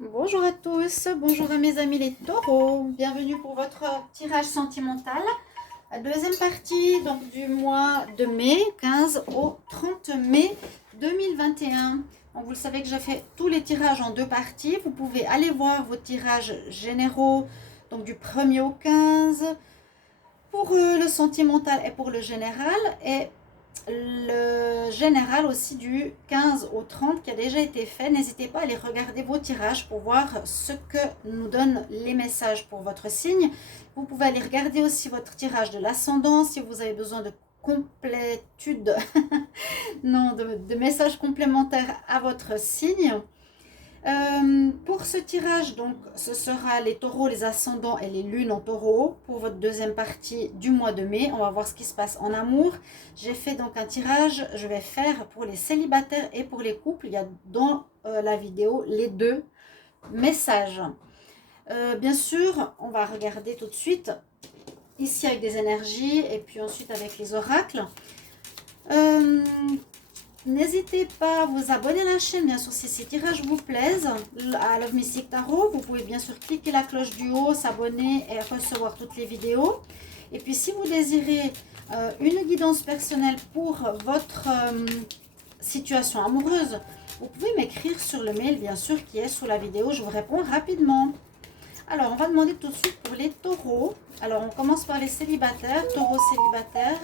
Bonjour à tous, bonjour à mes amis les taureaux, bienvenue pour votre tirage sentimental. La deuxième partie donc, du mois de mai, 15 au 30 mai 2021. Donc, vous le savez que j'ai fait tous les tirages en deux parties. Vous pouvez aller voir vos tirages généraux, donc du 1er au 15, pour le sentimental et pour le général. Et le général aussi du 15 au 30 qui a déjà été fait. N'hésitez pas à aller regarder vos tirages pour voir ce que nous donnent les messages pour votre signe. Vous pouvez aller regarder aussi votre tirage de l'ascendant si vous avez besoin de complétude, non, de messages complémentaires à votre signe. Pour ce tirage, donc, ce sera les taureaux, les ascendants et les lunes en taureau pour votre deuxième partie du mois de mai. On va voir ce qui se passe en amour. J'ai fait donc un tirage, je vais faire pour les célibataires et pour les couples. Il y a dans la vidéo les deux messages. Bien sûr, on va regarder tout de suite ici avec des énergies et puis ensuite avec les oracles. N'hésitez pas à vous abonner à la chaîne, bien sûr, si ces tirages vous plaisent, à Love Mystic Tarot. Vous pouvez bien sûr cliquer la cloche du haut, s'abonner et recevoir toutes les vidéos. Et puis, si vous désirez une guidance personnelle pour votre situation amoureuse, vous pouvez m'écrire sur le mail, bien sûr, qui est sous la vidéo. Je vous réponds rapidement. Alors, on va demander tout de suite pour les taureaux. Alors, on commence par les célibataires, taureaux célibataires.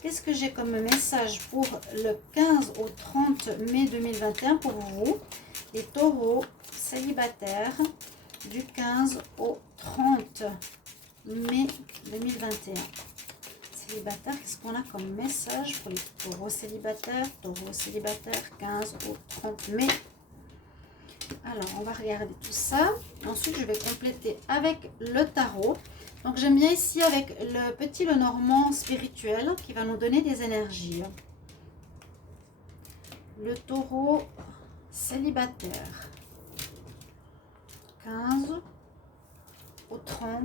Qu'est-ce que j'ai comme message pour le 15 au 30 mai 2021 pour vous, les taureaux célibataires, du 15 au 30 mai 2021. Célibataire, qu'est-ce qu'on a comme message pour les taureaux célibataires, 15 au 30 mai. Alors, on va regarder tout ça. Ensuite, je vais compléter avec le tarot. Donc, j'aime bien ici avec le petit Lenormand spirituel qui va nous donner des énergies. Le taureau célibataire. 15 au 30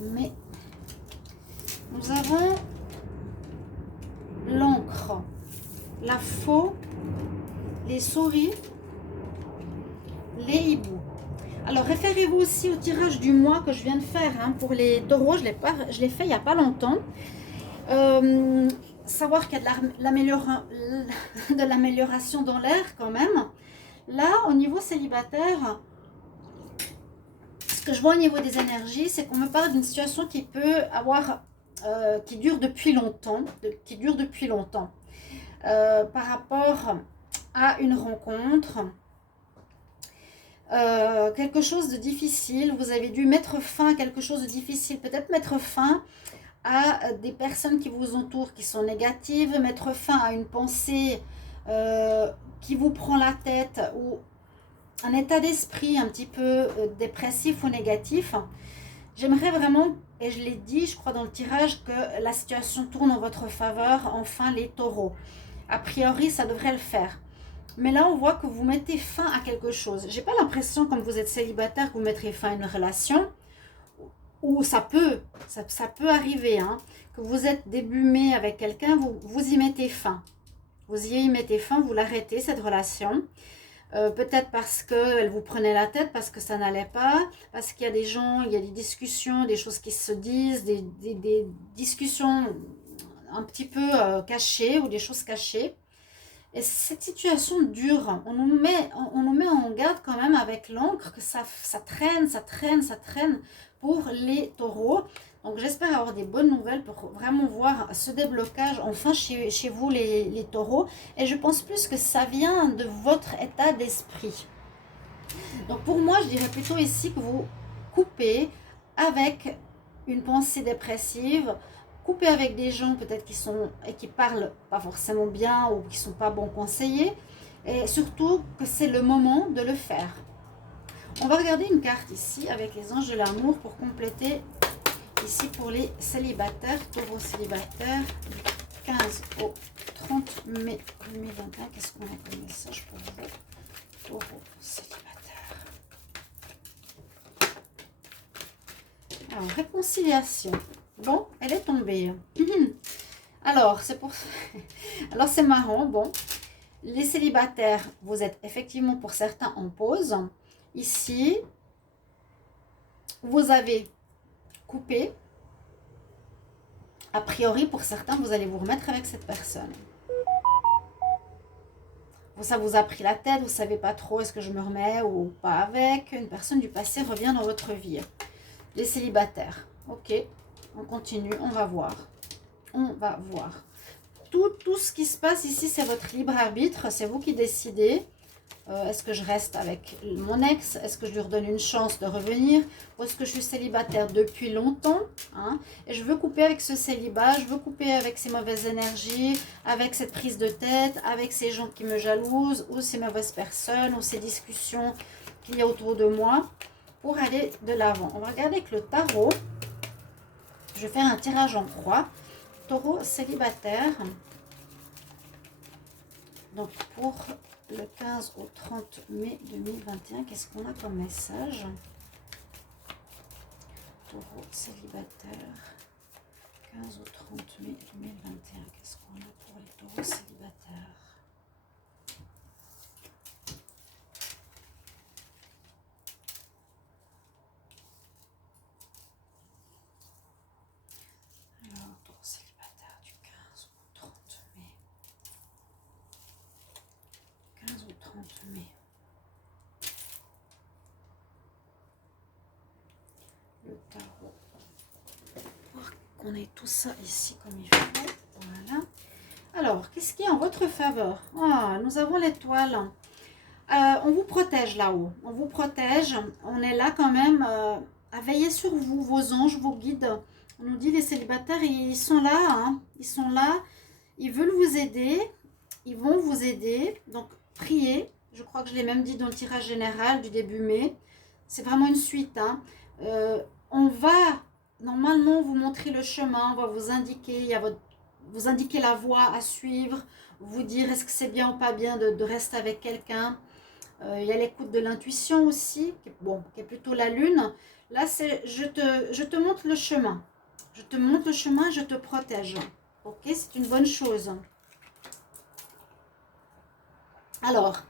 mai. Nous avons l'encre, la faux, les souris, les hiboux. Alors, référez-vous aussi au tirage du mois que je viens de faire hein, pour les taureaux. Je l'ai fait il n'y a pas longtemps. Savoir qu'il y a de l'amélioration dans l'air quand même. Là, au niveau célibataire, ce que je vois au niveau des énergies, c'est qu'on me parle d'une situation qui peut avoir, qui dure depuis longtemps, par rapport à une rencontre. Quelque chose de difficile, vous avez dû mettre fin à quelque chose de difficile, peut-être mettre fin à des personnes qui vous entourent qui sont négatives, mettre fin à une pensée qui vous prend la tête ou un état d'esprit un petit peu dépressif ou négatif. J'aimerais vraiment, et je l'ai dit, je crois dans le tirage, que la situation tourne en votre faveur, enfin les taureaux. A priori, ça devrait le faire. Mais là, on voit que vous mettez fin à quelque chose. J'ai pas l'impression, comme vous êtes célibataire, que vous mettrez fin à une relation. Ou ça peut arriver, hein, que vous êtes début mai avec quelqu'un, vous y mettez fin. Vous y mettez fin, vous l'arrêtez, cette relation. Peut-être parce qu'elle vous prenait la tête, parce que ça n'allait pas, parce qu'il y a des gens, il y a des discussions, des choses qui se disent, des discussions un petit peu cachées ou des choses cachées. Et cette situation dure. On nous met en garde quand même avec l'encre que ça traîne pour les taureaux. Donc j'espère avoir des bonnes nouvelles pour vraiment voir ce déblocage enfin chez vous les taureaux. Et je pense plus que ça vient de votre état d'esprit. Donc pour moi, je dirais plutôt ici que vous coupez avec une pensée dépressive, coupez avec des gens peut-être qui parlent pas forcément bien ou qui sont pas bons conseillers, et surtout que c'est le moment de le faire. On va regarder une carte ici avec les anges de l'amour pour compléter ici pour les célibataires, taureaux célibataires, du 15 au 30 mai 2021. Qu'est-ce qu'on a comme message pour vous, taureaux célibataires? Alors, réconciliation. Bon, elle est tombée. Alors, c'est marrant. Bon, Les célibataires, vous êtes effectivement pour certains en pause. Ici, vous avez coupé. A priori, pour certains, vous allez vous remettre avec cette personne. Ça vous a pris la tête, vous ne savez pas trop est-ce que je me remets ou pas avec. Une personne du passé revient dans votre vie. Les célibataires. Ok, on continue, on va voir. On va voir. Tout ce qui se passe ici, c'est votre libre arbitre. C'est vous qui décidez. Est-ce que je reste avec mon ex? Est-ce que je lui redonne une chance de revenir? Ou est-ce que je suis célibataire depuis longtemps, hein? Et je veux couper avec ce célibat, je veux couper avec ces mauvaises énergies, avec cette prise de tête, avec ces gens qui me jalousent, ou ces mauvaises personnes, ou ces discussions qu'il y a autour de moi, pour aller de l'avant. On va regarder avec le tarot. Je vais faire un tirage en croix. Taureau célibataire. Donc pour le 15 au 30 mai 2021, qu'est-ce qu'on a comme message? Taureau célibataire, 15 au 30 mai 2021, qu'est-ce qu'on a pour les taureaux célibataires? Alors, taureau célibataire du 15 au 30 mai. 15 au 30 mai. Le tarot. Pour qu'on ait tout ça ici comme il faut. Voilà. Alors, qu'est-ce qui est en votre faveur? Ah, nous avons l'étoile. On vous protège là-haut. On vous protège. On est là quand même à veiller sur vous, vos anges, vos guides. On nous dit les célibataires, ils sont là. Hein. Ils sont là. Ils veulent vous aider. Ils vont vous aider. Donc, priez. Je crois que je l'ai même dit dans le tirage général du début mai. C'est vraiment une suite. Hein. On va normalement vous montrer le chemin. On va vous indiquer. Il y a vous indiquer la voie à suivre. Vous dire est-ce que c'est bien ou pas bien de rester avec quelqu'un. Il y a l'écoute de l'intuition aussi. Qui est plutôt la lune. Là, c'est je te montre le chemin. Je te montre le chemin, je te protège. Ok, c'est une bonne chose. Alors,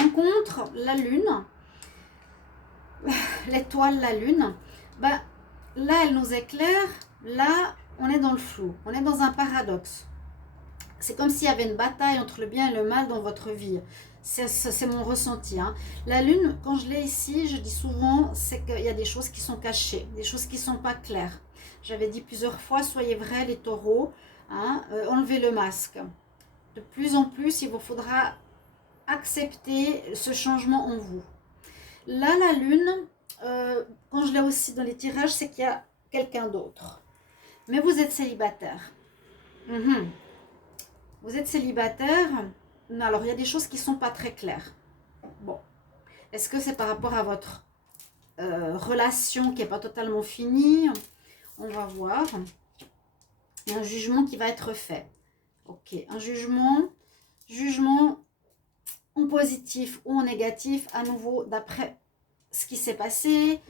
on contre la lune, l'étoile, la lune. Ben, là, elle nous éclaire. Là, on est dans le flou. On est dans un paradoxe. C'est comme s'il y avait une bataille entre le bien et le mal dans votre vie. C'est mon ressenti. Hein. La lune, quand je l'ai ici, je dis souvent, c'est qu'il y a des choses qui sont cachées, des choses qui ne sont pas claires. J'avais dit plusieurs fois, soyez vrais les taureaux, hein, enlevez le masque. De plus en plus, il vous faudra accepter ce changement en vous. Là, la lune, quand je l'ai aussi dans les tirages, c'est qu'il y a quelqu'un d'autre. Mais vous êtes célibataire. Vous êtes célibataire. Alors, il y a des choses qui ne sont pas très claires. Bon. Est-ce que c'est par rapport à votre relation qui n'est pas totalement finie? On va voir. Il y a un jugement qui va être fait. Ok. Un jugement en positif ou en négatif, à nouveau, d'après ce qui s'est passé,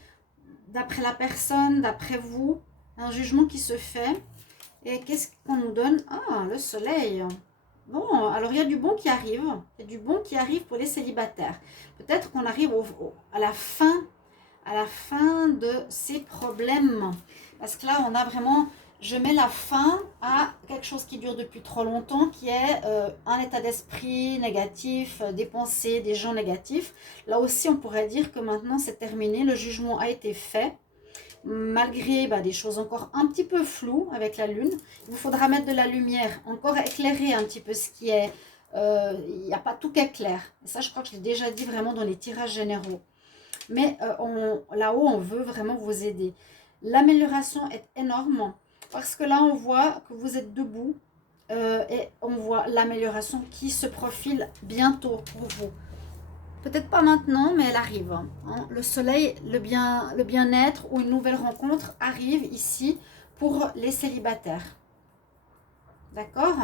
d'après la personne, d'après vous. Un jugement qui se fait. Et qu'est-ce qu'on nous donne? Ah, le soleil. Bon, alors il y a du bon qui arrive. Il y a du bon qui arrive pour les célibataires. Peut-être qu'on arrive à la fin de ces problèmes. Parce que là, on a vraiment... Je mets la fin à quelque chose qui dure depuis trop longtemps, qui est un état d'esprit négatif, des pensées, des gens négatifs. Là aussi, on pourrait dire que maintenant, c'est terminé. Le jugement a été fait. Malgré des choses encore un petit peu floues avec la lune, il vous faudra mettre de la lumière, encore éclairer un petit peu ce qui est... Il n'y a pas tout qui est clair. Et ça, je crois que je l'ai déjà dit vraiment dans les tirages généraux. Mais là-haut, on veut vraiment vous aider. L'amélioration est énorme parce que là, on voit que vous êtes debout et on voit l'amélioration qui se profile bientôt pour vous. Peut-être pas maintenant, mais elle arrive. Hein. Le soleil, le bien-être ou une nouvelle rencontre arrive ici pour les célibataires. D'accord?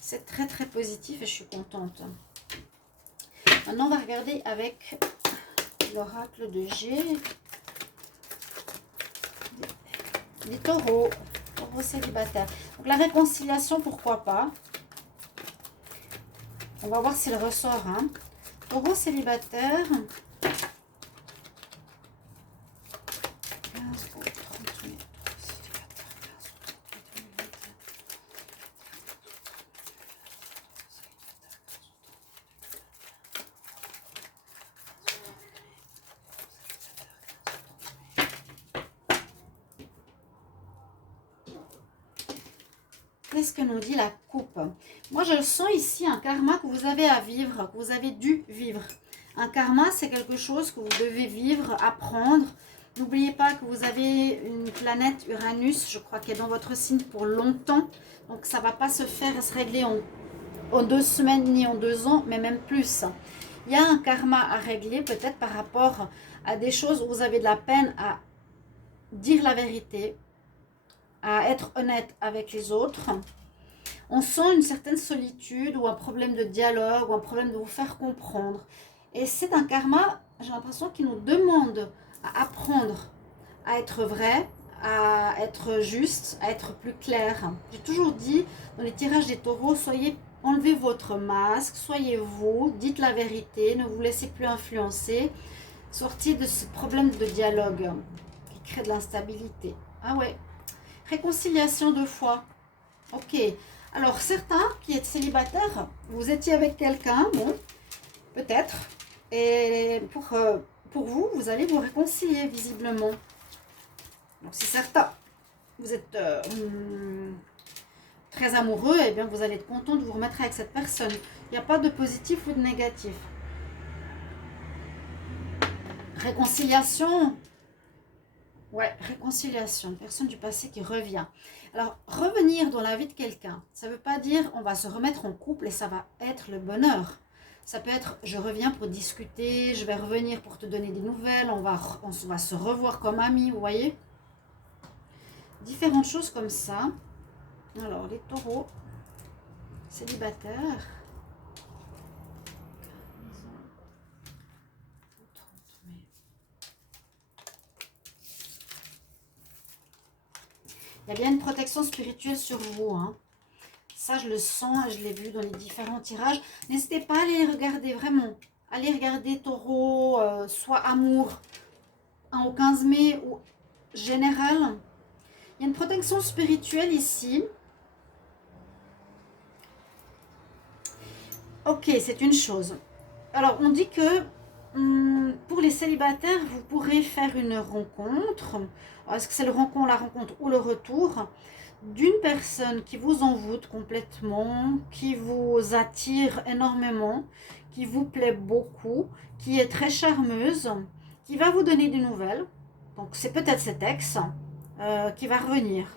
C'est très très positif et je suis contente. Maintenant, on va regarder avec l'oracle de G. Les taureaux célibataires. Donc la réconciliation, pourquoi pas? On va voir s'il ressort. Hein. Taureau célibataire. 15 au 30 mai. Qu'est-ce que nous dit la coupe? Moi, je sens ici un karma que vous avez à vivre, que vous avez dû vivre. Un karma, c'est quelque chose que vous devez vivre, apprendre. N'oubliez pas que vous avez une planète Uranus, je crois, qui est dans votre signe pour longtemps. Donc, ça ne va pas se faire, se régler en 2 semaines ni en 2 ans, mais même plus. Il y a un karma à régler, peut-être par rapport à des choses où vous avez de la peine à dire la vérité, à être honnête avec les autres. On sent une certaine solitude ou un problème de dialogue ou un problème de vous faire comprendre. Et c'est un karma, j'ai l'impression, qui nous demande à apprendre à être vrai, à être juste, à être plus clair. J'ai toujours dit dans les tirages des taureaux, enlevez votre masque, soyez vous, dites la vérité, ne vous laissez plus influencer. Sortez de ce problème de dialogue qui crée de l'instabilité. Ah ouais. Réconciliation 2 fois. Ok. Alors, certains qui êtes célibataires, vous étiez avec quelqu'un, bon, peut-être. Et pour vous, vous allez vous réconcilier visiblement. Donc, si certains, vous êtes très amoureux, eh bien, vous allez être content de vous remettre avec cette personne. Il n'y a pas de positif ou de négatif. Réconciliation. Ouais, réconciliation, une personne du passé qui revient. Alors, revenir dans la vie de quelqu'un, ça ne veut pas dire on va se remettre en couple et ça va être le bonheur. Ça peut être je reviens pour discuter, je vais revenir pour te donner des nouvelles, on va se revoir comme amis, vous voyez. Différentes choses comme ça. Alors, les taureaux célibataires. Il y a bien une protection spirituelle sur vous. Hein. Ça, je le sens, je l'ai vu dans les différents tirages. N'hésitez pas à aller regarder, vraiment. Allez regarder taureau, soit amour, 1 au 15 mai ou général. Il y a une protection spirituelle ici. Ok, c'est une chose. Alors, on dit que pour les célibataires, vous pourrez faire une rencontre. Est-ce que c'est la rencontre ou le retour d'une personne qui vous envoûte complètement, qui vous attire énormément, qui vous plaît beaucoup, qui est très charmeuse, qui va vous donner des nouvelles. Donc, c'est peut-être cet ex qui va revenir.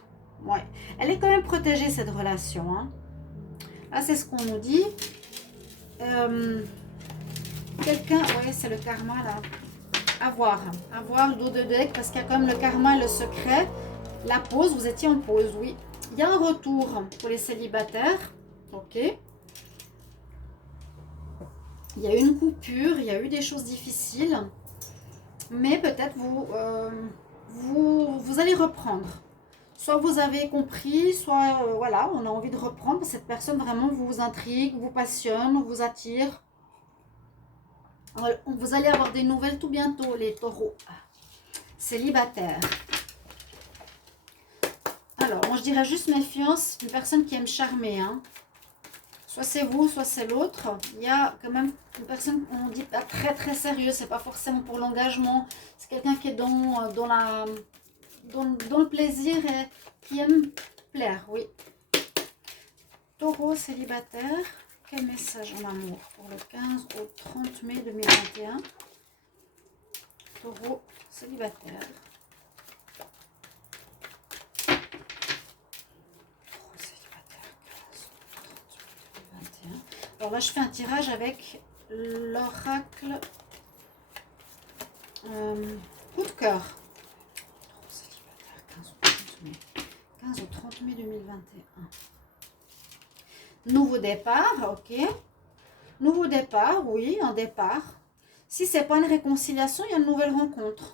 Ouais. Elle est quand même protégée, cette relation. Hein. Là, c'est ce qu'on nous dit. Quelqu'un, oui, c'est le karma là. À voir le dos de deck parce qu'il y a quand même le karma et le secret. La pause, vous étiez en pause, oui. Il y a un retour pour les célibataires. Ok. Il y a eu une coupure, il y a eu des choses difficiles. Mais peut-être vous allez reprendre. Soit vous avez compris, soit voilà, on a envie de reprendre. Cette personne vraiment vous intrigue, vous passionne, vous attire. Vous allez avoir des nouvelles tout bientôt, les taureaux célibataires. Alors, moi je dirais juste méfiance, une personne qui aime charmer. Hein. Soit c'est vous, soit c'est l'autre. Il y a quand même une personne, on dit pas très très sérieux, c'est pas forcément pour l'engagement. C'est quelqu'un qui est dans le plaisir et qui aime plaire, oui. Taureau célibataire. Quel message en amour pour le 15 au 30 mai 2021? Taureau célibataire. Taureau célibataire, 15 au 30 mai 2021. Alors là, je fais un tirage avec l'oracle coup de cœur. Taureau célibataire, 15 au 30 mai. 15 au 30 mai 2021. Nouveau départ, ok. Nouveau départ, oui, un départ. Si ce n'est pas une réconciliation, il y a une nouvelle rencontre.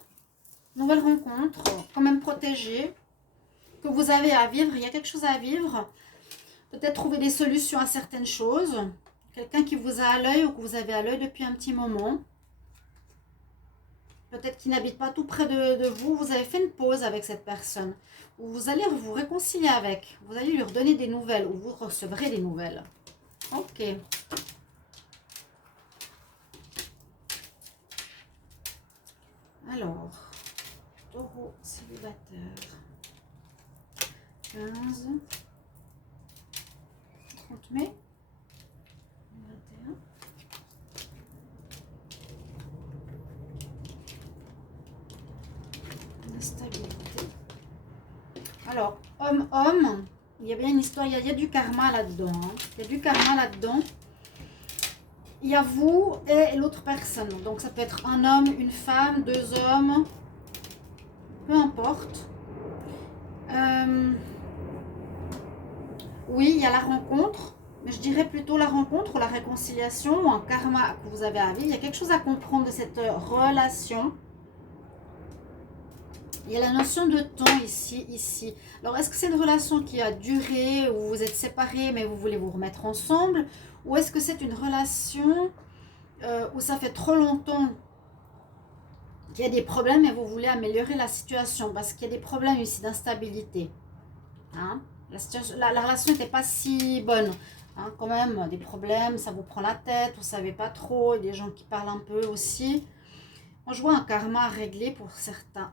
Nouvelle rencontre, quand même protégée, que vous avez à vivre. Il y a quelque chose à vivre. Peut-être trouver des solutions à certaines choses. Quelqu'un qui vous a à l'œil ou que vous avez à l'œil depuis un petit moment. Peut-être qu'il n'habite pas tout près de vous. Vous avez fait une pause avec cette personne. Ou vous allez vous réconcilier avec. Vous allez lui redonner des nouvelles. Ou vous recevrez des nouvelles. Ok. Alors. Taureau célibataire. 15. 30 mai. 21. Stabilité. Alors, homme, il y a bien une histoire, il y a du karma là-dedans. Hein. Il y a du karma là-dedans. Il y a vous et l'autre personne. Donc, ça peut être un homme, une femme, deux hommes. Peu importe. Oui, il y a la rencontre. Mais je dirais plutôt la rencontre ou la réconciliation ou un karma que vous avez à vivre. Il y a quelque chose à comprendre de cette relation. Il y a la notion de temps ici. Alors, est-ce que c'est une relation qui a duré, où vous êtes séparés, mais vous voulez vous remettre ensemble? Ou est-ce que c'est une relation où ça fait trop longtemps qu'il y a des problèmes et vous voulez améliorer la situation? Parce qu'il y a des problèmes ici d'instabilité. Hein? La relation n'était pas si bonne. Hein? Quand même, des problèmes, ça vous prend la tête, vous ne savez pas trop. Il y a des gens qui parlent un peu aussi. Moi, je vois un karma à régler pour certains.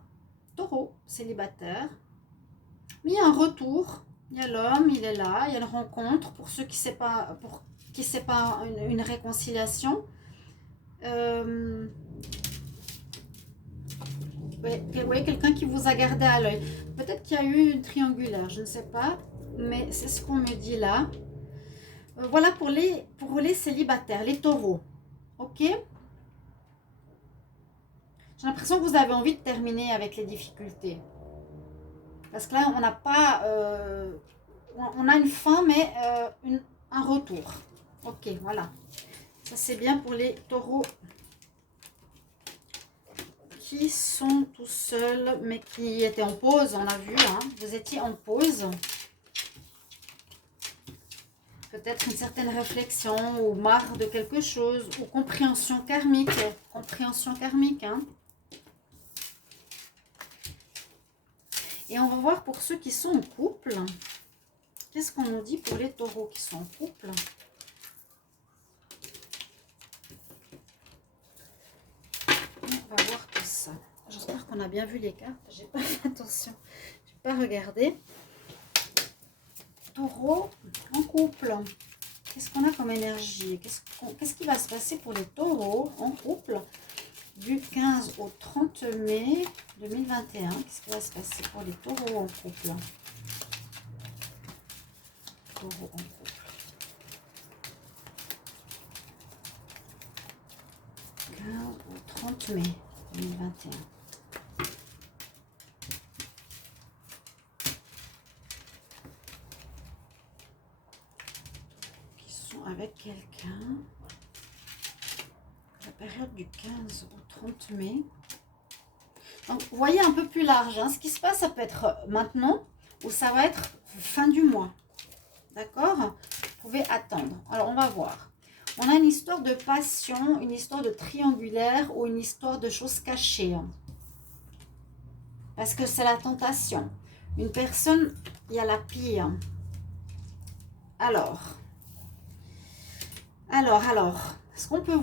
Taureau, célibataire. Mais il y a un retour. Il y a l'homme, il est là. Il y a une rencontre pour ceux qui ne c'est pas une réconciliation. Oui, quelqu'un qui vous a gardé à l'œil. Peut-être qu'il y a eu une triangulaire, je ne sais pas. Mais c'est ce qu'on me dit là. Voilà pour les célibataires, les taureaux. Ok ? J'ai l'impression que vous avez envie de terminer avec les difficultés. Parce que là, on n'a pas... on a une fin, mais un retour. Ok, voilà. Ça, c'est bien pour les taureaux qui sont tout seuls, mais qui étaient en pause, on a vu. Hein. Vous étiez en pause. Peut-être une certaine réflexion ou marre de quelque chose, ou compréhension karmique. Compréhension karmique, hein. Et on va voir pour ceux qui sont en couple. Qu'est-ce qu'on nous dit pour les taureaux qui sont en couple? On va voir tout ça. J'espère qu'on a bien vu les cartes. J'ai pas fait attention. Je n'ai pas regardé. Taureau en couple. Qu'est-ce qu'on a comme énergie? Qu'est-ce qui va se passer pour les taureaux en couple du 15 au 30 mai 2021? Qu'est-ce qui va se passer pour les taureaux en couple? Taureaux en couple. 15 au 30 mai 2021. Qui sont avec quelqu'un. La période du 15 au 30 mai. Donc, vous voyez un peu plus large. Hein. Ce qui se passe, ça peut être maintenant ou ça va être fin du mois. D'accord? Vous pouvez attendre. Alors, on va voir. On a une histoire de passion, une histoire de triangulaire ou une histoire de choses cachées. Parce que c'est la tentation. Une personne, il y a la pire. Alors, ce qu'on peut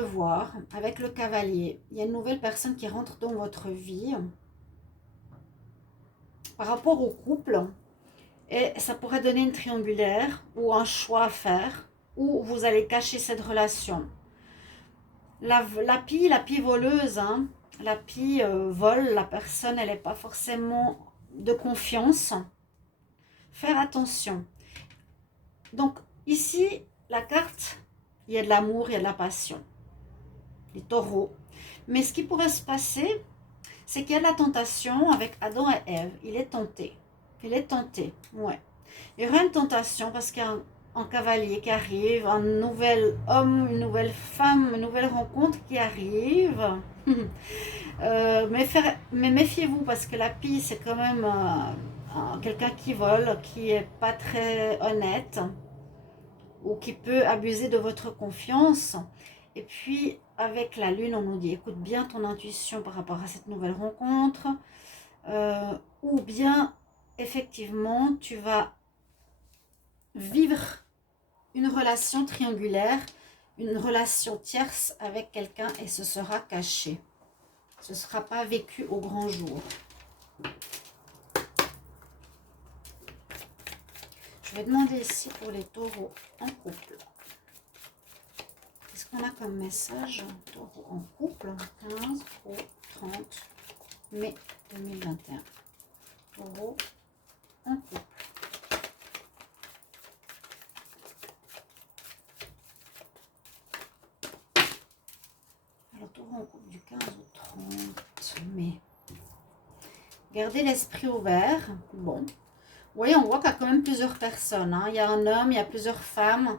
voir avec le cavalier, il y a une nouvelle personne qui rentre dans votre vie par rapport au couple. Et ça pourrait donner une triangulaire ou un choix à faire où vous allez cacher cette relation. La pie voleuse, hein, la pie vole, la personne, elle n'est pas forcément de confiance. Faire attention. Donc ici, la carte, il y a de l'amour, il y a de la passion. Les taureaux. Mais ce qui pourrait se passer, c'est qu'il y a de la tentation avec Adam et Ève. Il est tenté. Ouais. Il y aura une tentation parce qu'il y a un cavalier qui arrive, un nouvel homme, une nouvelle femme, une nouvelle rencontre qui arrive. Mais méfiez-vous parce que la pie, c'est quand même quelqu'un qui vole, qui est pas très honnête ou qui peut abuser de votre confiance. Et puis avec la lune, on nous dit écoute bien ton intuition par rapport à cette nouvelle rencontre, ou bien effectivement tu vas vivre une relation triangulaire, une relation tierce avec quelqu'un et ce sera caché. Ce ne sera pas vécu au grand jour. Je vais demander ici pour les taureaux en couple. Qu'est-ce qu'on a comme message? Taureau en couple, 15 au 30 mai 2021. Taureau en couple. Alors, taureau en couple du 15 au 30 mai. Gardez l'esprit ouvert. Bon. Vous voyez, on voit qu'il y a quand même plusieurs personnes. Hein. Il y a un homme, il y a plusieurs femmes.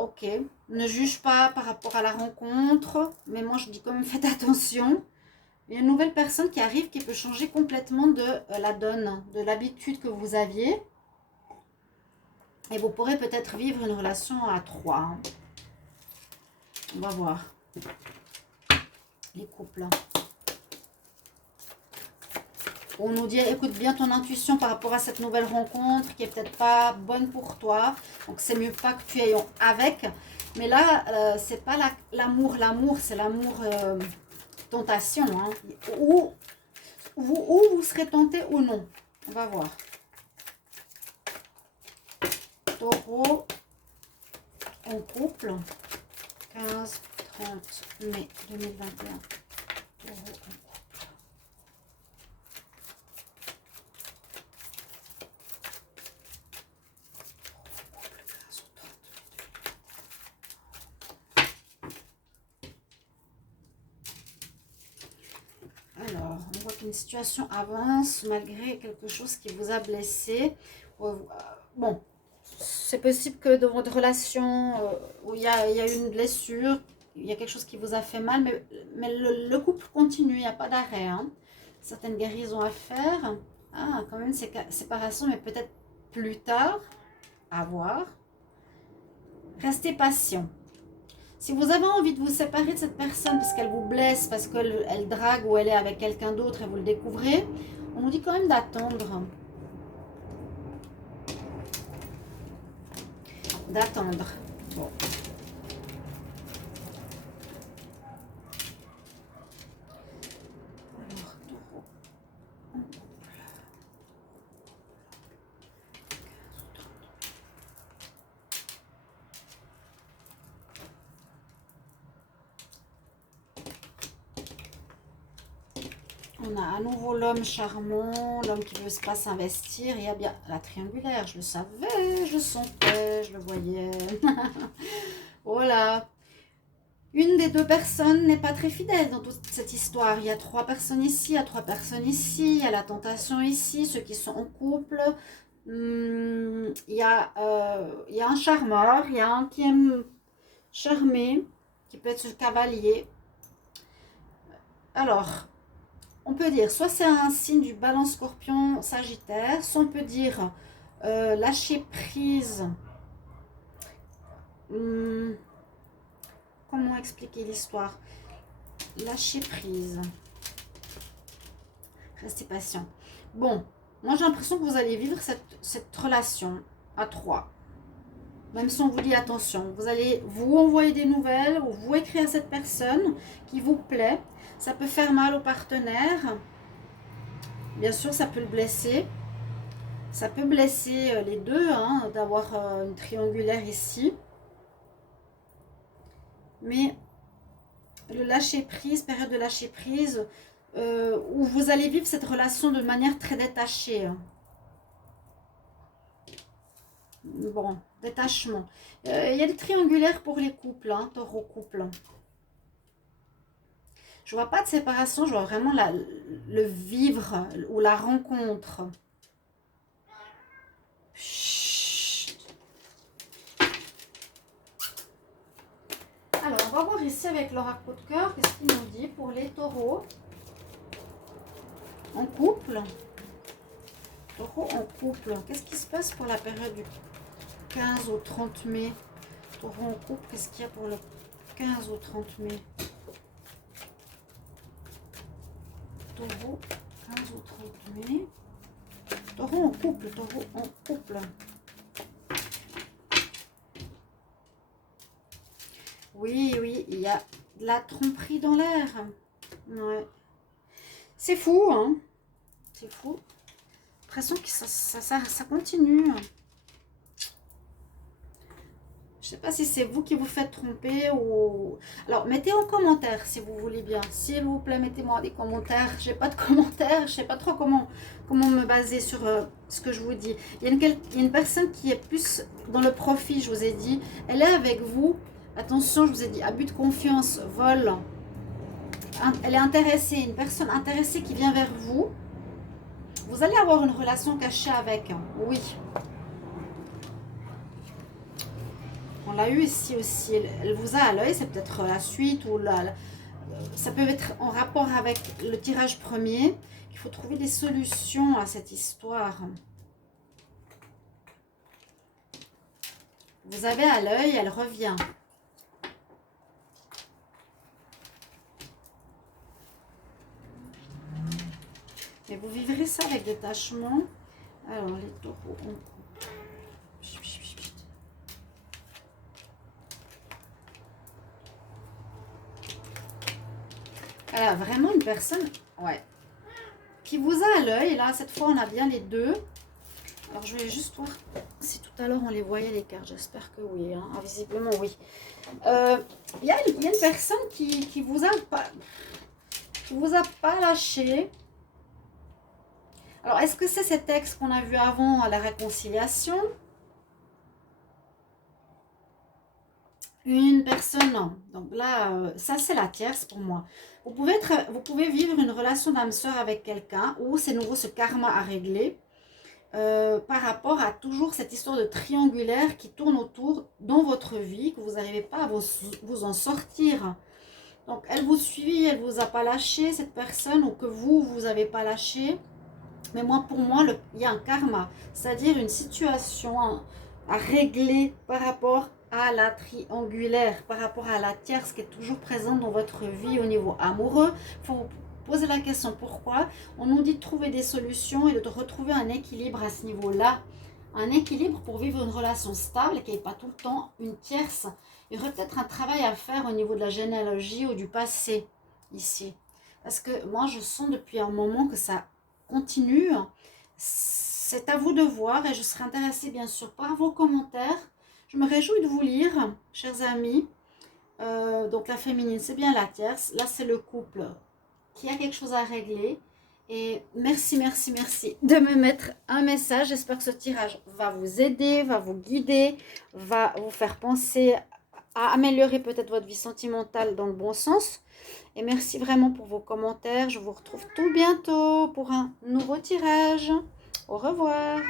Ok. Ne juge pas par rapport à la rencontre. Mais moi, je dis quand même, faites attention. Il y a une nouvelle personne qui arrive qui peut changer complètement de la donne, de l'habitude que vous aviez. Et vous pourrez peut-être vivre une relation à trois. Hein. On va voir. Les couples. On nous dit, écoute bien ton intuition par rapport à cette nouvelle rencontre qui est peut-être pas bonne pour toi. Donc, c'est mieux pas que tu ailles avec. Mais là, c'est pas l'amour. L'amour, c'est l'amour tentation. Hein. Ou vous serez tenté ou non. On va voir. Taureau en couple. 15-30 mai 2021. Taureau en couple. Alors, on voit qu'une situation avance malgré quelque chose qui vous a blessé. Bon, c'est possible que dans votre relation où il y a eu une blessure, il y a quelque chose qui vous a fait mal, mais le couple continue, il n'y a pas d'arrêt. Hein. Certaines guérisons à faire. Ah, quand même, c'est séparation, mais peut-être plus tard, à voir. Restez patient. Si vous avez envie de vous séparer de cette personne parce qu'elle vous blesse, parce qu'elle drague ou elle est avec quelqu'un d'autre et vous le découvrez, on nous dit quand même d'attendre. D'attendre. Bon. Alors, taureau. On a à nouveau l'homme charmant, l'homme qui ne veut pas s'investir. Il y a bien la triangulaire, je le savais, je le sentais, je le voyais. Voilà. Une des deux personnes n'est pas très fidèle dans toute cette histoire. Il y a trois personnes ici, il y a trois personnes ici, il y a la tentation ici, ceux qui sont en couple. Il y a un charmeur, il y a un qui aime charmer, qui peut être ce cavalier. Alors, on peut dire, soit c'est un signe du balance scorpion sagittaire, soit on peut dire lâcher prise. Comment expliquer l'histoire? Lâcher prise. Restez patient. Bon, moi j'ai l'impression que vous allez vivre cette relation à trois. Même si on vous dit attention, vous allez vous envoyer des nouvelles ou vous écrire à cette personne qui vous plaît. Ça peut faire mal au partenaire. Bien sûr, ça peut le blesser. Ça peut blesser les deux, hein, d'avoir une triangulaire ici. Mais le lâcher prise, période de lâcher prise, où vous allez vivre cette relation de manière très détachée. Bon, détachement. Il y a des triangulaires pour les couples, hein, taureau couple. Je vois pas de séparation, je vois vraiment le vivre ou la rencontre. Chut. Alors, on va voir ici avec l'oracle de cœur, qu'est-ce qu'il nous dit pour les taureaux en couple. Taureau en couple, qu'est-ce qui se passe pour la période du 15 au 30 mai? Taureau en couple, qu'est-ce qu'il y a pour le 15 au 30 mai? Taureau, 15 au 30 mai. Taureau en couple, taureau en couple. Oui, oui, il y a de la tromperie dans l'air. Ouais. C'est fou, hein? C'est fou. L'impression que ça continue. Je sais pas si c'est vous qui vous faites tromper ou... Alors, mettez en commentaire si vous voulez bien. S'il vous plaît, mettez-moi des commentaires. J'ai pas de commentaires. Je sais pas trop comment me baser sur ce que je vous dis. Il y a une personne qui est plus dans le profit, je vous ai dit. Elle est avec vous. Attention, je vous ai dit, abus de confiance, vol. Elle est intéressée. Une personne intéressée qui vient vers vous. Vous allez avoir une relation cachée avec. Oui. On l'a eu ici aussi. Elle vous a à l'œil. C'est peut-être la suite ou ça peut être en rapport avec le tirage premier. Il faut trouver des solutions à cette histoire. Vous avez à l'œil, elle revient. Et vous vivrez ça avec détachement. Alors, les taureaux. Voilà, vraiment une personne, ouais, qui vous a à l'œil. Là, cette fois, on a bien les deux. Alors, je vais juste voir si tout à l'heure, on les voyait, les cartes. J'espère que oui. Hein. Ah, visiblement, oui. Il y a une personne qui vous a pas lâché. Alors, est-ce que c'est cet ex qu'on a vu avant à la réconciliation? Une personne, non. Donc là, ça c'est la tierce pour moi. Vous pouvez vivre une relation d'âme sœur avec quelqu'un où c'est nouveau ce karma à régler par rapport à toujours cette histoire de triangulaire qui tourne autour dans votre vie, que vous n'arrivez pas à vous en sortir. Donc elle vous suit, elle ne vous a pas lâché cette personne ou que vous n'avez pas lâché. Mais moi, pour moi, il y a un karma, c'est-à-dire une situation à régler par rapport à la triangulaire, par rapport à la tierce qui est toujours présente dans votre vie au niveau amoureux. Il faut vous poser la question pourquoi. On nous dit de trouver des solutions et de retrouver un équilibre à ce niveau-là. Un équilibre pour vivre une relation stable et qui n'est pas tout le temps une tierce. Il y aurait peut-être un travail à faire au niveau de la généalogie ou du passé ici. Parce que moi, je sens depuis un moment que ça continue. C'est à vous de voir et je serai intéressée bien sûr par vos commentaires. Je me réjouis de vous lire, chers amis. Donc la féminine, c'est bien la tierce. Là, c'est le couple qui a quelque chose à régler. Et merci, merci, merci de me mettre un message. J'espère que ce tirage va vous aider, va vous guider, va vous faire penser à améliorer peut-être votre vie sentimentale dans le bon sens. Et merci vraiment pour vos commentaires. Je vous retrouve tout bientôt pour un nouveau tirage. Au revoir.